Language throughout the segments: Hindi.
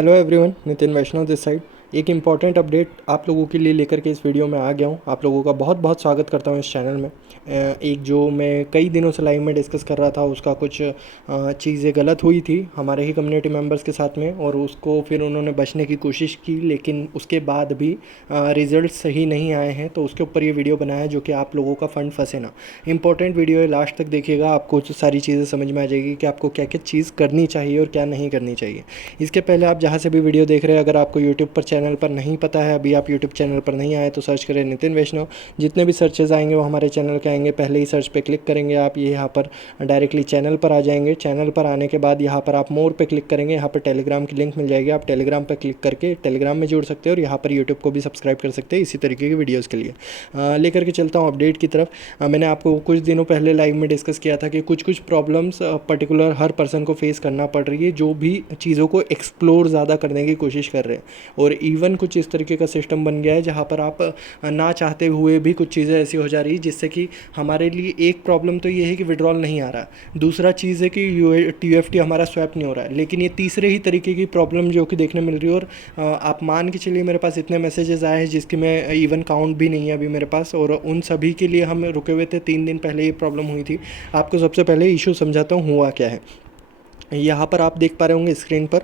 Hello everyone, Nitin Vaishnav this side. एक इम्पॉर्टेंट अपडेट आप लोगों के लिए लेकर के इस वीडियो में आ गया हूँ। आप लोगों का बहुत बहुत स्वागत करता हूँ इस चैनल में। एक जो मैं कई दिनों से लाइव में डिस्कस कर रहा था, उसका कुछ चीज़ें गलत हुई थी हमारे ही कम्युनिटी मेंबर्स के साथ में, और उसको फिर उन्होंने बचने की कोशिश की, लेकिन उसके बाद भी रिज़ल्ट सही नहीं आए हैं। तो उसके ऊपर ये वीडियो बनाया जो कि आप लोगों का फ़ंड फंसे ना। इंपॉर्टेंट वीडियो है, लास्ट तक देखिएगा, आपको सारी चीज़ें समझ में आ जाएगी कि आपको क्या क्या चीज़ करनी चाहिए और क्या नहीं करनी चाहिए। इसके पहले आप जहाँ से भी वीडियो देख रहे हैं, अगर आपको यूट्यूब पर चैनल पर नहीं पता है, अभी आप यूट्यूब चैनल पर नहीं आए, तो सर्च करें नितिन वैष्णव। जितने भी सर्चेज आएंगे वो हमारे चैनल के आएंगे। पहले ही सर्च पे क्लिक करेंगे आप, ये यहाँ पर डायरेक्टली चैनल पर आ जाएंगे। चैनल पर आने के बाद यहाँ पर आप मोर पे क्लिक करेंगे, यहाँ पर टेलीग्राम की लिंक मिल जाएगी। आप टेलीग्राम पर क्लिक करके टेलीग्राम में जुड़ सकते हैं, और यहाँ पर यूट्यूब को भी सब्सक्राइब कर सकते हैं इसी तरीके की वीडियोज़ के लिए। लेकर के चलता हूँ अपडेट की तरफ। मैंने आपको कुछ दिनों पहले लाइव में डिस्कस किया था कि कुछ कुछ प्रॉब्लम्स पर्टिकुलर हर पर्सन को फेस करना पड़ रही है, जो भी चीज़ों को एक्सप्लोर ज़्यादा करने की कोशिश कर रहे हैं। और इवन कुछ इस तरीके का सिस्टम बन गया है जहाँ पर आप ना चाहते हुए भी कुछ चीज़ें ऐसी हो जा रही है, जिससे कि हमारे लिए एक प्रॉब्लम तो ये है कि विड्रॉल नहीं आ रहा, दूसरा चीज़ है कि TUFT हमारा स्वैप नहीं हो रहा है। लेकिन ये तीसरे ही तरीके की प्रॉब्लम जो कि देखने मिल रही है। और आप मान के चलिए, मेरे पास इतने मैसेजेस आए हैं जिसकी मैं इवन काउंट भी नहीं है अभी मेरे पास, और उन सभी के लिए हम रुके हुए थे। 3 दिन पहले ये प्रॉब्लम हुई थी। आपको सबसे पहले इशू समझाता हूँ हुआ क्या है। यहाँ पर आप देख पा रहे होंगे स्क्रीन पर,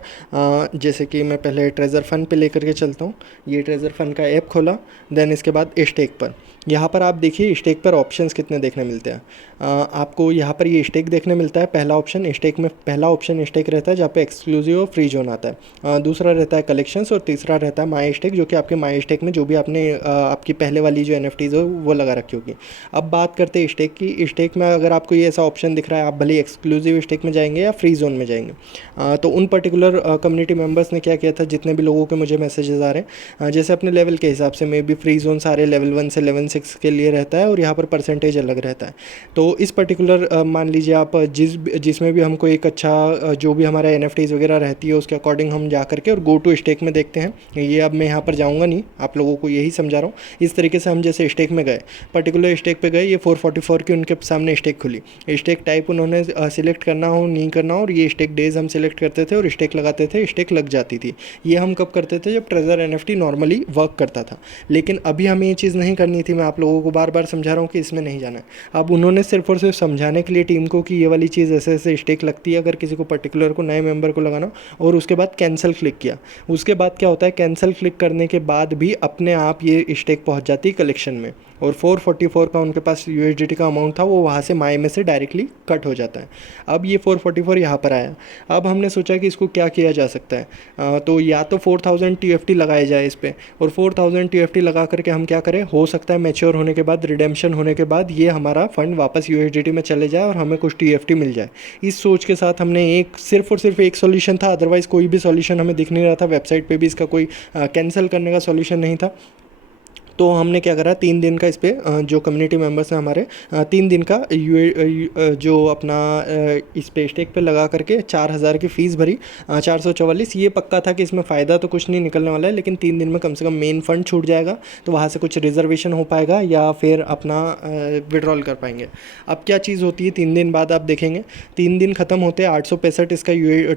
जैसे कि मैं पहले ट्रेजर फंड पे लेकर के चलता हूँ। ये ट्रेजर फंड का ऐप खोला, देन इसके बाद स्टेक पर, यहाँ पर आप देखिए स्टेक पर ऑप्शंस कितने देखने मिलते हैं। आपको यहाँ पर ये स्टेक देखने मिलता है। पहला ऑप्शन स्टेक में, पहला ऑप्शन स्टेक रहता है जहाँ पे एक्सक्लूसिव और फ्री जोन आता है। दूसरा रहता है कलेक्शंस, और तीसरा रहता है माई स्टेक, जो कि आपके माई स्टेक में जो भी आपने आपकी पहले वाली जो NFTs हो वो लगा रखी होगी। अब बात करते हैं स्टेक की। स्टेक में अगर आपको ये ऐसा ऑप्शन दिख रहा है, आप भले एक्सक्लूसिव स्टेक में जाएंगे या फ्री जोन में जाएंगे। तो उन पर्टिकुलर कम्युनिटी मेंबर्स ने क्या किया था, जितने भी लोगों के मुझे मैसेजेस आ रहे हैं, जैसे अपने लेवल के हिसाब से, मे बी फ्री जोन सारे लेवल 1 से लेवल 6 के लिए रहता है, और यहाँ पर परसेंटेज अलग रहता है। तो इस पर्टिकुलर मान लीजिए आप जिसमें भी हमको एक अच्छा जो भी हमारा NFTs वगैरह रहती है उसके अकॉर्डिंग हम जा करके और गो टू स्टेक में देखते हैं। ये अब मैं यहाँ पर जाऊँगा नहीं, आप लोगों को यही समझा रहा हूँ। इस तरीके से हम जैसे स्टेक में गए, पर्टिकुलर स्टेक पे गए, ये 444 की उनके सामने स्टेक खुली। स्टेक टाइप उन्होंने सिलेक्ट करना हो नहीं करना हो, और ये स्टेक डेज हम सिलेक्ट करते थे और स्टेक लगाते थे, स्टेक लग जाती थी। ये हम कब करते थे, जब ट्रेजर NFT नॉर्मली वर्क करता था। लेकिन अभी हमें ये चीज़ नहीं करनी थी। मैं आप लोगों को बार बार समझा रहा हूँ कि इसमें नहीं जाना है। अब उन्होंने सिर्फ और सिर्फ समझाने के लिए टीम को कि ये वाली चीज़ ऐसे ऐसे स्टेक लगती है, अगर किसी को पर्टिकुलर को नए मेंबर को लगाना, और उसके बाद कैंसिल क्लिक किया। उसके बाद क्या होता है, कैंसिल क्लिक करने के बाद भी अपने आप ये स्टेक पहुँच जाती है कलेक्शन में, और 444 का उनके पास USDT का अमाउंट था, वो वहाँ से माई में से डायरेक्टली कट हो जाता है। अब ये 444 यहाँ पर आया। अब हमने सोचा कि इसको क्या किया जा सकता है। तो या तो 4000 TFT लगाया जाए इस पर, और 4000 TFT लगा करके हम क्या करें, हो सकता है मैच्योर होने के बाद, रिडेम्पशन होने के बाद ये हमारा फंड वापस USDT में चले जाए और हमें कुछ TFT मिल जाए। इस सोच के साथ हमने एक सिर्फ और सिर्फ एक सॉल्यूशन था, अदरवाइज़ कोई भी सॉल्यूशन हमें दिख नहीं रहा था। वेबसाइट पे भी इसका कोई कैंसिल करने का सॉल्यूशन नहीं था। तो हमने क्या करा, 3 दिन का इस पर जो कम्युनिटी मेंबर्स हैं हमारे, 3 दिन का जो अपना इस पे स्टेक पे लगा करके 4000 की फ़ीस भरी। 444। ये पक्का था कि इसमें फ़ायदा तो कुछ नहीं निकलने वाला है, लेकिन 3 दिन में कम से कम मेन फंड छूट जाएगा, तो वहाँ से कुछ रिजर्वेशन हो पाएगा या फिर अपना विड्रॉल कर पाएंगे। अब क्या चीज़ होती है, 3 दिन बाद आप देखेंगे, 3 दिन ख़त्म होते हैं, 865 इसका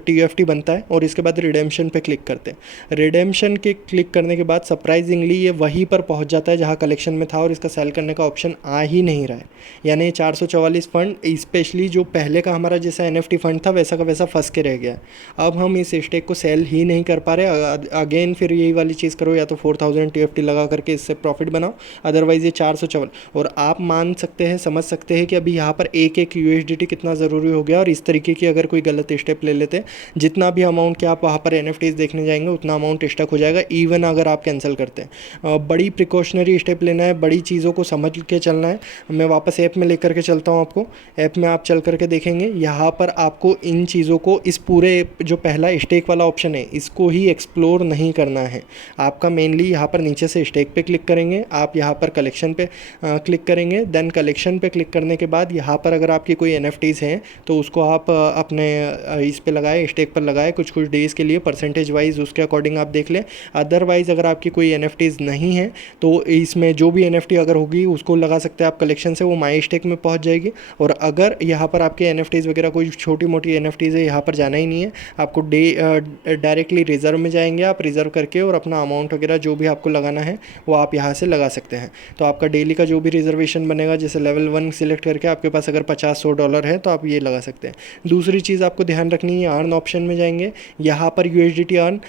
TFT बनता है, और इसके बाद रिडेम्पशन पे क्लिक करते हैं। रिडेम्पशन के क्लिक करने के बाद सरप्राइजिंगली ये वहीं पर पहुंच जाता है जहां कलेक्शन में था, और इसका सेल करने का ऑप्शन आ ही नहीं रहा है। यानी 444 फंड, स्पेशली जो पहले का हमारा जैसा NFT फंड था, वैसा का वैसा फंस के रह गया है। अब हम इस स्टेक को सेल ही नहीं कर पा रहे। अगेन फिर यही वाली चीज़ करो, या तो 4000 TFT लगा करके इससे प्रॉफिट बनाओ, अदरवाइज ये 444। और आप मान सकते हैं, समझ सकते हैं कि अभी यहाँ पर एक एक USDT कितना ज़रूरी हो गया। और इस तरीके की अगर कोई गलत स्टेप ले लेते, जितना भी अमाउंट के आप वहाँ पर NFTs देखने जाएंगे, उतना अमाउंट स्टक हो जाएगा, इवन अगर आप कैंसिल करते हैं। बड़ी प्रिकॉशनरी स्टेप लेना है, बड़ी चीज़ों को समझ के चलना है। मैं वापस ऐप में लेकर के चलता हूँ आपको। ऐप में आप चल करके देखेंगे, यहाँ पर आपको इन चीज़ों को, इस पूरे जो पहला स्टेक वाला ऑप्शन है, इसको ही एक्सप्लोर नहीं करना है आपका। मेनली यहाँ पर नीचे से स्टेक पे क्लिक करेंगे, आप यहाँ पर कलेक्शन पे क्लिक करेंगे। देन कलेक्शन पे क्लिक करने के बाद यहाँ पर अगर आपकी कोई NFTs हैं तो उसको आप अपने इस पे लगाए, स्टेक पर लगाए कुछ डेज़ के लिए, परसेंटेज वाइज उसके अकॉर्डिंग आप देख लें। अदरवाइज़ अगर आपकी कोई NFTs नहीं है तो तो इसमें जो भी NFT अगर होगी उसको लगा सकते हैं आप कलेक्शन से, वो माई स्टेक में पहुंच जाएगी। और अगर यहाँ पर आपके NFTs वगैरह कोई छोटी मोटी NFTs है, यहाँ पर जाना ही नहीं है आपको, डायरेक्टली रिज़र्व में जाएंगे आप, रिज़र्व करके और अपना अमाउंट वगैरह जो भी आपको लगाना है वो आप यहाँ से लगा सकते हैं। तो आपका डेली का जो भी रिजर्वेशन बनेगा, जैसे लेवल 1 सिलेक्ट करके आपके पास अगर 50-100 डॉलर है तो आप ये लगा सकते हैं। दूसरी चीज़ आपको ध्यान रखनी है, अर्न ऑप्शन में जाएंगे, यहाँ पर USDT अर्न,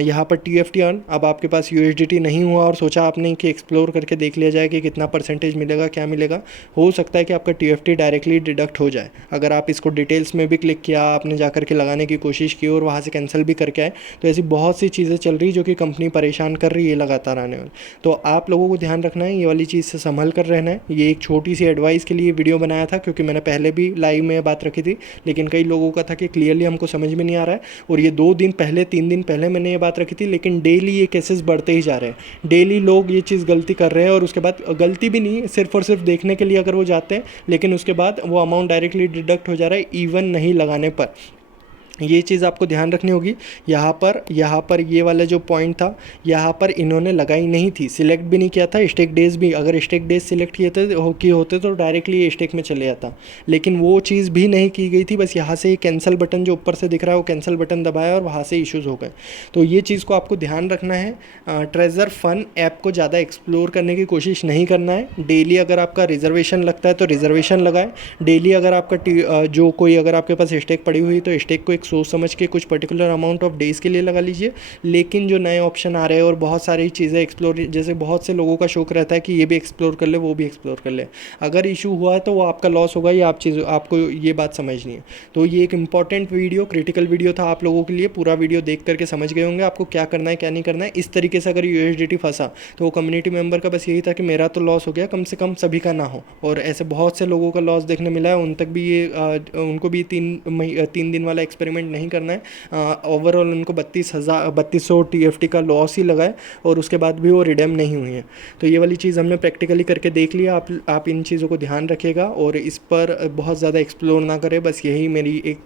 यहाँ पर TFT अर्न। अब आपके पास USDT नहीं हुआ और सोचा आपने कि एक्सप्लोर करके देख लिया जाए कि कितना परसेंटेज मिलेगा, क्या मिलेगा, हो सकता है कि आपका TFT डायरेक्टली डिडक्ट हो जाए। अगर आप इसको डिटेल्स में भी क्लिक किया, आपने जाकर के लगाने की कोशिश की और वहाँ से कैंसिल भी करके आए, तो ऐसी बहुत सी चीज़ें चल रही जो कि कंपनी परेशान कर रही है लगातार आने वाले। तो आप लोगों को ध्यान रखना है, ये वाली चीज़ से संभल कर रहना है। ये एक छोटी सी एडवाइस के लिए वीडियो बनाया था, क्योंकि मैंने पहले भी लाइव में बात रखी थी, लेकिन कई लोगों का था कि क्लियरली हमको समझ में नहीं आ रहा है। और ये 2 दिन पहले 3 दिन पहले मैंने ये बात रखी थी, लेकिन डेली ये केसेस बढ़ते ही जा रहे हैं। डेली लोग ये चीज़ गलती कर रहे हैं, और उसके बाद गलती भी नहीं, सिर्फ और सिर्फ देखने के लिए अगर वो जाते हैं, लेकिन उसके बाद वो अमाउंट डायरेक्टली डिडक्ट हो जा रहा है इवन नहीं लगाने पर। ये चीज़ आपको ध्यान रखनी होगी। यहाँ पर ये वाला जो पॉइंट था, यहाँ पर इन्होंने लगाई नहीं थी, सिलेक्ट भी नहीं किया था स्टेक डेज भी। अगर स्टेक डेज सिलेक्ट किए होते तो डायरेक्टली ये स्टेक में चले जाता, लेकिन वो चीज़ भी नहीं की गई थी। बस यहाँ से कैंसिल बटन जो ऊपर से दिख रहा है, वो कैंसिल बटन दबाया और वहाँ से इश्यूज़ हो गए। तो ये चीज़ को आपको ध्यान रखना है। ट्रेजर फन ऐप को ज़्यादा एक्सप्लोर करने की कोशिश नहीं करना है। डेली अगर आपका रिजर्वेशन लगता है तो रिजर्वेशन लगाए। डेली अगर आपका जो कोई अगर आपके पास स्टेक पड़ी हुई तो स्टेक को सोच समझ के कुछ पर्टिकुलर अमाउंट ऑफ डेज़ के लिए लगा लीजिए। लेकिन जो नए ऑप्शन आ रहे हैं और बहुत सारी चीज़ें एक्सप्लोर, जैसे बहुत से लोगों का शौक रहता है कि ये भी एक्सप्लोर कर ले, वो भी एक्सप्लोर कर ले, अगर इशू हुआ है तो वो आपका लॉस होगा, ये आपको ये बात समझनी है। तो ये एक इंपॉर्टेंट वीडियो, क्रिटिकल वीडियो था आप लोगों के लिए। पूरा वीडियो देख करके समझ गए होंगे आपको क्या करना है क्या नहीं करना है। इस तरीके से अगर USDT फंसा तो वो कम्युनिटी मेंबर का बस यही था कि मेरा तो लॉस हो गया, कम से कम सभी का ना हो। और ऐसे बहुत से लोगों का लॉस देखने मिला है, उन तक भी ये उनको भी 3 दिन वाला एक्सपेरिमेंट नहीं करना है। ओवरऑल उनको 3200 TFT का लॉस ही लगा है, और उसके बाद भी वो रिडेम नहीं हुई है। तो ये वाली चीज़ हमने प्रैक्टिकली करके देख लिया। आप इन चीज़ों को ध्यान रखिएगा और इस पर बहुत ज़्यादा एक्सप्लोर ना करें, बस यही मेरी एक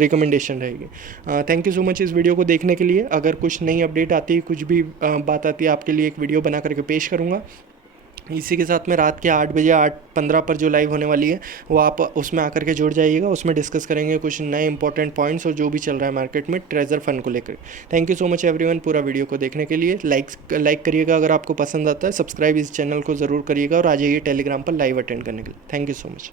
रिकमेंडेशन रहेगी। थैंक यू सो मच इस वीडियो को देखने के लिए। अगर कुछ नई अपडेट आती है, कुछ भी बात आती है, आपके लिए एक वीडियो बना करके पेश करूँगा। इसी के साथ में रात के 8 बजे 8:15 पर जो लाइव होने वाली है, वो आप उसमें आकर के जुड़ जाइएगा। उसमें डिस्कस करेंगे कुछ नए इंपॉर्टेंट पॉइंट्स और जो भी चल रहा है मार्केट में ट्रेजर फंड को लेकर। Thank you so much everyone पूरा वीडियो को देखने के लिए। लाइक करिएगा अगर आपको पसंद आता है, सब्सक्राइब इस चैनल को ज़रूर करिएगा, और आ जाइए टेलीग्राम पर लाइव अटेंड करने के लिए। Thank you so much.